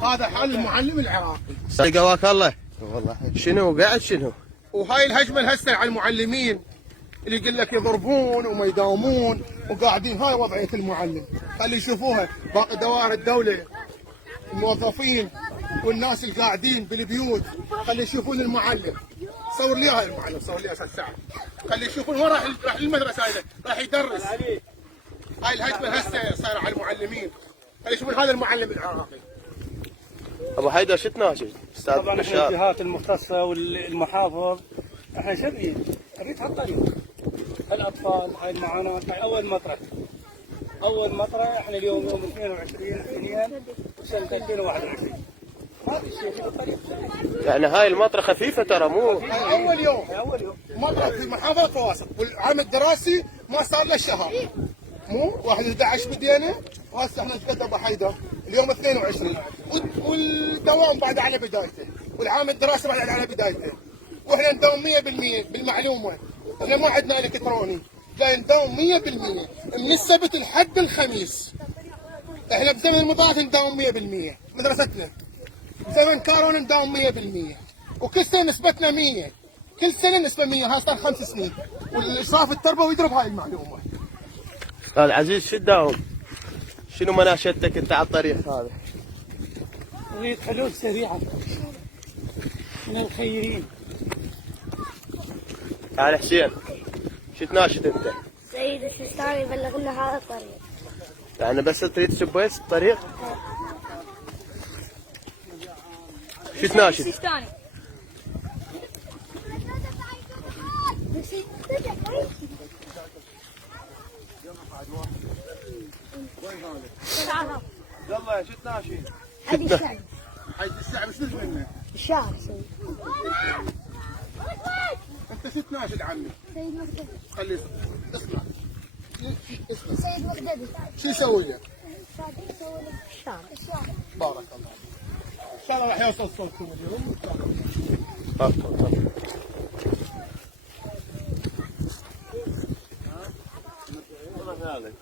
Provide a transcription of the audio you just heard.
هذا حال المعلم العراقي. قواك الله. والله شنو قاعد شنو؟ وهاي الهجمه هسه على المعلمين اللي يقول لك يضربون وما يداومون وقاعدين. هاي وضعيه المعلم، خلي يشوفوها باقي دوائر الدوله، الموظفين والناس اللي قاعدين بالبيوت، خلي يشوفون المعلم. صور لي هاي المعلم، صور لي استاذ سعد، خلي يشوفون وين راح للمدرسه، هاي راح يدرس. هاي الهجمه هسه صايره على المعلمين، خلي يشوفون هذا المعلم العراقي. ابو حيدر شو تناشد؟ استاذ طبعا بشار. الجهات المختصه والمحافظ احنا شبيه نريد هالطريق. الاطفال هاي المعاناه، هاي اول مطره احنا اليوم يوم 22/2 سنه 2021. هذا الشيء في الطريق يعني هاي المطره خفيفه ترى، مو هاي اول يوم مطره في محافظه فواصل، والعام الدراسي ما صار له شهر، مو 11 بدينا وهسه احنا ايش قد ابو حيدر؟ اليوم 22 والدوام بعد على بدايته، والعام الدراسي بعد على بدايته، واحنا نداوم 100% بالمعلومه. احنا ما عندنا الكتروني، لا نداوم 100% من السبت لحد الخميس. احنا بزمن المضاعف نداوم 100% مدرستنا، بزمن كورونا نداوم 100%، وكل سنه نسبتنا 100، كل سنه نسبه 100. هاي صار 5 سنين، والاشراف التربوي يضرب هاي المعلومه. استاذ عزيز شو تداوم؟ شنو مناشدتك انت على الطريق هذا؟ نريد حلول سريعه من الخيرين. تعال حسين، شو تناشد انت؟ سيد السيستاني يبلغ لنا هذا الطريق. يعني بس تريد تشوف بس الطريق؟ شو تناشد؟ السيستاني. يلا شو تناشد؟ حد الشعب. حد الشعب شو منه؟ الشعب سيد. انت شو تناشد عمي؟ سيد مقددي. خليه اسمع. سيد مقددي. شو يسوي لك؟ الشعب. بارك الله. ان شاء الله راح يوصل صوتكم اليوم. تفضل. والله هذا